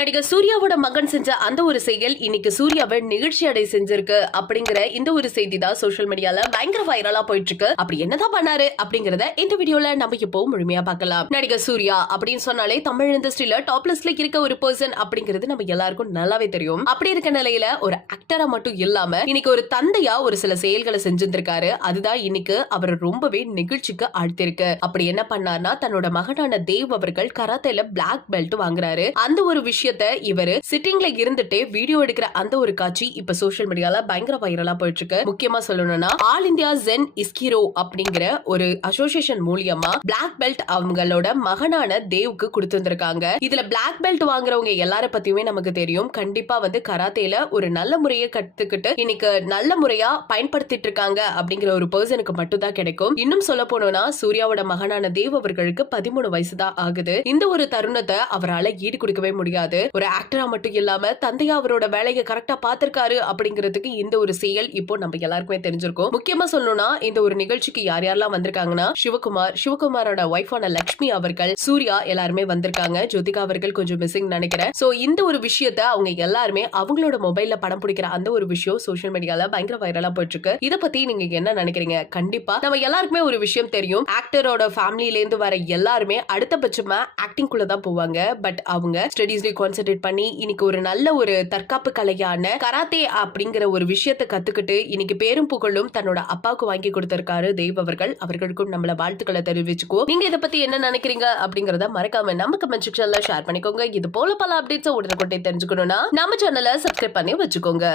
நடிகர் சூர்யாவோட மகன் செஞ்ச அந்த ஒரு செயல் இன்னைக்கு சூர்யாவை நிகழ்ச்சி அடை செஞ்சிருக்கு அப்படிங்கிற இந்த ஒரு செய்தி தான் சோசியல் மீடியால பயங்கர வைரலா போயிட்டு இருக்கு. அப்படி என்னதான் பண்ணாரு அப்படிங்கறத இந்த வீடியோல நம்ம இப்போ முழுமையா பார்க்கலாம். நடிகர் சூர்யா அப்படின்னு சொன்னாலே தமிழ் இண்டஸ்ட்ரியில டாப் லிஸ்ட்ல இருக்க ஒரு பர்சன் அப்படிங்கிறது நம்ம எல்லாருக்கும் நல்லாவே தெரியும். அப்படி இருக்க நிலையில ஒரு ஆக்டரா மட்டும் இல்லாம இன்னைக்கு ஒரு தந்தையா ஒரு சில செயல்களை செஞ்சிருக்காரு. அதுதான் இன்னைக்கு அவர் ரொம்பவே நிகழ்ச்சிக்கு ஆழ்த்திருக்கு. அப்படி என்ன பண்ணார்னா, தன்னோட மகனான தேவ் அவர்கள் கராத்தேல பிளாக் பெல்ட் வாங்குறாரு. அந்த ஒரு விஷயத்த இவரு சிட்டிங்ல இருந்துட்டே வீடியோ எடுக்கிற அந்த ஒரு காட்சி இப்ப சோசியல் மீடியால பயங்கர வைரலா போயிட்டு இருக்கு. முக்கியமா சொல்லணும்னா, ஆல் இந்தியா ஜென் இஸ்கிரோ அப்படிங்கிற ஒரு அசோசியேஷன் மூலியமா பிளாக் பெல்ட் அவங்களோட மகனான தேவ்க்கு கொடுத்திருக்காங்க. இதுல பிளாக் பெல்ட் வாங்குறவங்க எல்லார பத்தியுமே நமக்கு தெரியும். கண்டிப்பா கராத்தேல ஒரு நல்ல முறையை கத்துக்கிட்டு இன்னைக்கு நல்ல முறையா பயன்படுத்திட்டு இருக்காங்க அப்படிங்கிற ஒரு பர்சனுக்கு மட்டும் தான் கிடைக்கும். இன்னும் சொல்ல போனோம்னா, சூர்யாவோட மகனான தேவ் அவர்களுக்கு 13 வயசு தான் ஆகுது. இந்த ஒரு தருணத்தை அவரால் ஈடு கொடுக்கவே முடியாது. ஒரு ஆக்டரா மட்டும் இல்லாம தந்தையா அவரோட வேலையை கரெக்டா பாத்திருக்காரு அப்படிங்கிறதுக்கு இந்த ஒரு செயல் இப்போ நம்ம எல்லாருக்குமே தெரிஞ்சிருக்கும். முக்கியமா சொல்லணும்னா, இந்த ஒரு நிகழ்ச்சிக்கு யார் யாரெல்லாம் வந்திருக்காங்கன்னா, சிவகுமாரோட ஒய்ஃபான லட்சுமி அவர்கள், சூர்யா எல்லாருமே வந்திருக்காங்க. ஜோதிகா அவர்கள் கொஞ்சம் மிஸ்ஸிங் நினைக்கிறேன். சோ இந்த ஒரு விஷயத்தை அவங்க எல்லாருமே அவங்களோட மொபைல்ல படம் பிடிக்கிற அந்த ஒரு விஷயம் சோசியல் மீடியால பயங்கர வைரலா போயிட்டு இருக்கு. இத பத்தி நீங்க என்ன நினைக்கிறீங்க? கண்டிப்பா நம்ம எல்லாருக்குமே ஒரு விஷயம் தெரியும். ஆக்டரோட ஃபேமிலில இருந்து வர எல்லாருமே அடுத்தபட்சமா ஆக்டிங் குள்ள தான் போவாங்க. பட் அவங்க ஸ்டடீஸ்ல கான்சென்ட்ரேட் பண்ணி இன்னைக்கு ஒரு நல்ல ஒரு தற்காப்பு கலையான கராத்தே அப்படிங்கிற ஒரு விஷயத்தை கத்துக்கிட்டு இன்னைக்கு பேரும் புகழும் தன்னோட அப்பாவுக்கு வாங்கி கொடுத்திருக்காரு தேவ் அவர்கள். அவர்களுக்கும் நம்மள வாழ்த்துக்களை தெரிவிச்சுக்கோ. நீங்க இதை பத்தி என்ன நினைக்கிறீங்க அப்படிங்கறத மறக்காம நம்ம கமெண்ட் செக்ஷன்ல ஷேர் பண்ணிக்கோங்க. இது போல பல அப்டேட்ஸ் உடனுக்குடனே தெரிஞ்சுக்கணும்னா நம்ம சேனலை சப்ஸ்கிரைப் பண்ணி வச்சுக்கோங்க.